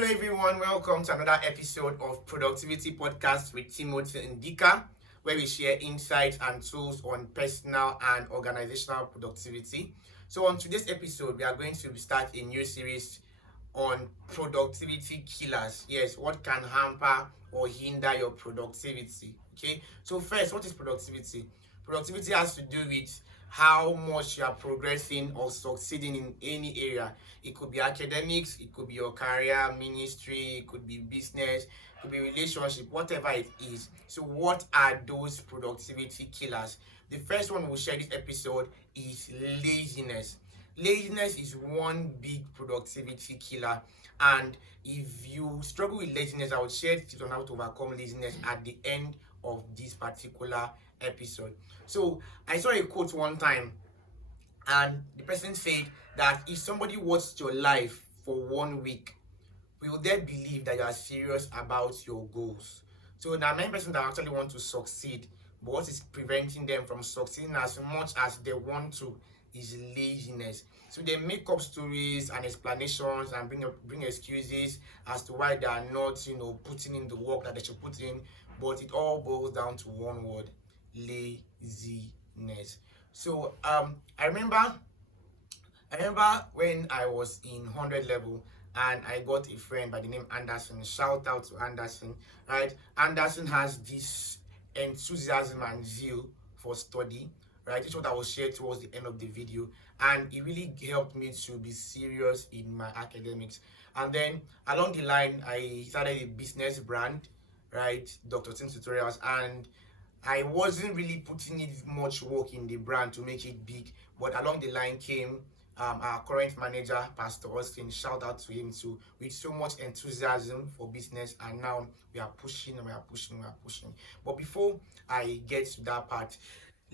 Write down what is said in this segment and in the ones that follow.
Hello, everyone. Welcome to another episode of Productivity Podcast with Timothy and Dika, where we share insights and tools on personal and organizational productivity. So, on today's episode, we are going to start a new series on productivity killers. Yes, what can hamper or hinder your productivity? Okay, so first, what is productivity? Productivity has to do with how much you are progressing or succeeding in any area. It could be academics, it could be your career, ministry, it could be business, it could be relationship, whatever it is. So, what are those productivity killers? The first one we'll share this episode is laziness. Laziness is one big productivity killer, and if you struggle with laziness, I would share tips on how to overcome laziness at the end of this particular episode. So I saw a quote one time, and the person said that if somebody watched your life for 1 week, will they believe that you are serious about your goals? So there are many persons that actually want to succeed, but what is preventing them from succeeding as much as they want to is laziness. So they make up stories and explanations and bring excuses as to why they are not, putting in the work that they should put in. But it all boils down to one word: laziness. So I remember when I was in 100 level and I got a friend by the name Anderson. Shout out to Anderson, right? Anderson has this enthusiasm and zeal for study, right? This is what I will share towards the end of the video, and it really helped me to be serious in my academics. And then along the line, I started a business brand, right? Dr. Tim Tutorials, and I wasn't really putting in much work in the brand to make it big, but along the line came our current manager, Pastor Austin. Shout out to him too, with so much enthusiasm for business, and now we are pushing and we are pushing, we are pushing. But before I get to that part,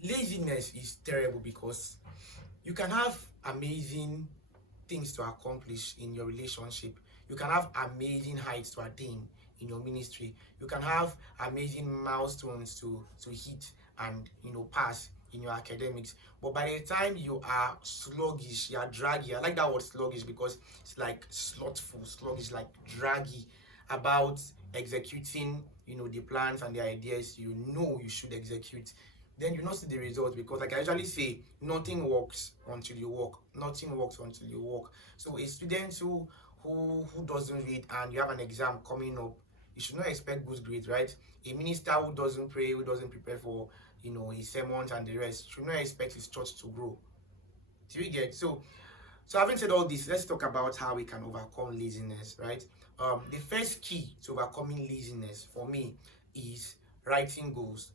laziness is terrible because you can have amazing things to accomplish in your relationship. You can have amazing heights to attain in your ministry. You can have amazing milestones to hit and pass in your academics. But by the time you are sluggish, you are draggy. I like that word sluggish because it's like slothful, sluggish, like draggy about executing, the plans and the ideas you should execute. Then you not see the results, because like I usually say, nothing works until you work. Nothing works until you work. So a student who doesn't read and you have an exam coming up, you should not expect good grades, right? A minister who doesn't pray, who doesn't prepare for his sermons and the rest, should not expect his church to grow. Do you get? So having said all this, let's talk about how we can overcome laziness, right? The first key to overcoming laziness for me is writing goals.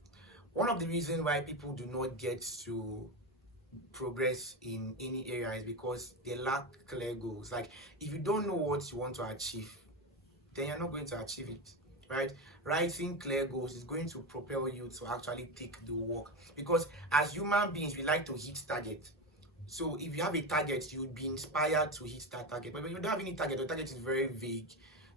One of the reasons why people do not get to progress in any area is because they lack clear goals. Like, if you don't know what you want to achieve, then you're not going to achieve it, right? Writing clear goals is going to propel you to actually take the work, because as human beings, we like to hit target. So if you have a target, you'll be inspired to hit that target. But when you don't have any target, the target is very vague,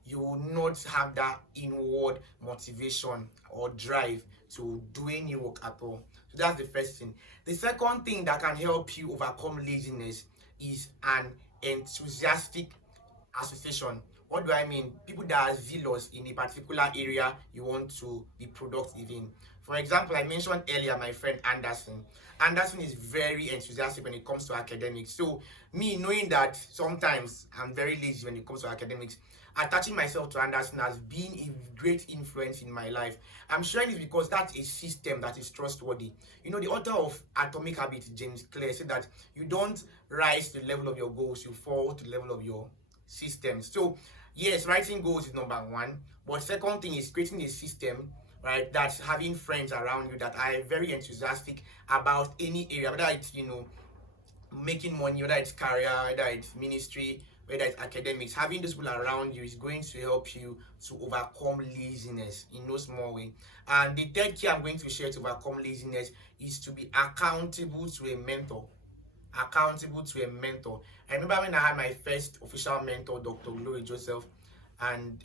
you will not have that inward motivation or drive to do any work at all. So that's the first thing. The second thing that can help you overcome laziness is an enthusiastic association. What do I mean? People that are zealous in a particular area you want to be productive in. For example, I mentioned earlier my friend Anderson. Anderson is very enthusiastic when it comes to academics. So me knowing that sometimes I'm very lazy when it comes to academics, attaching myself to Anderson has been a great influence in my life. I'm sharing this because that's a system that is trustworthy. The author of Atomic Habits, James Clear, said that you don't rise to the level of your goals, you fall to the level of your systems. So yes, writing goals is number one, but second thing is creating a system, right? That's having friends around you that are very enthusiastic about any area, whether it's making money, whether it's career, whether it's ministry, whether it's academics. Having those people around you is going to help you to overcome laziness in no small way. And the third key I'm going to share to overcome laziness is to be accountable to a mentor. Accountable to a mentor. I remember when I had my first official mentor, Dr. Glory Joseph, and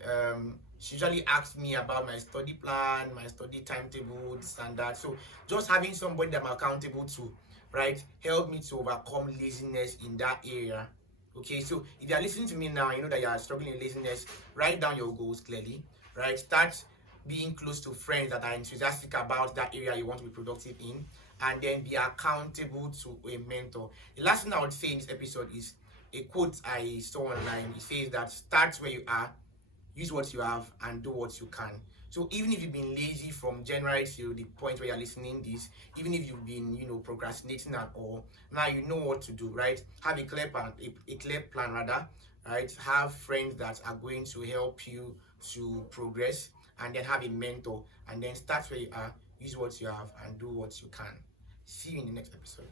she usually asked me about my study plan, my study timetable, this and that. So just having somebody that I'm accountable to, right, helped me to overcome laziness in that area. Okay, so if you are listening to me now, you know that you are struggling with laziness. Write down your goals clearly, right? Start being close to friends that are enthusiastic about that area you want to be productive in, and then be accountable to a mentor. The last thing I would say in this episode is a quote I saw online. It says that start where you are, use what you have, and do what you can. So even if you've been lazy from January to the point where you're listening this, even if you've been, procrastinating and all, now you know what to do, right? Have a clear plan, a clear plan rather, right? Have friends that are going to help you to progress, and then have a mentor, and then start where you are, use what you have, and do what you can. See you in the next episode.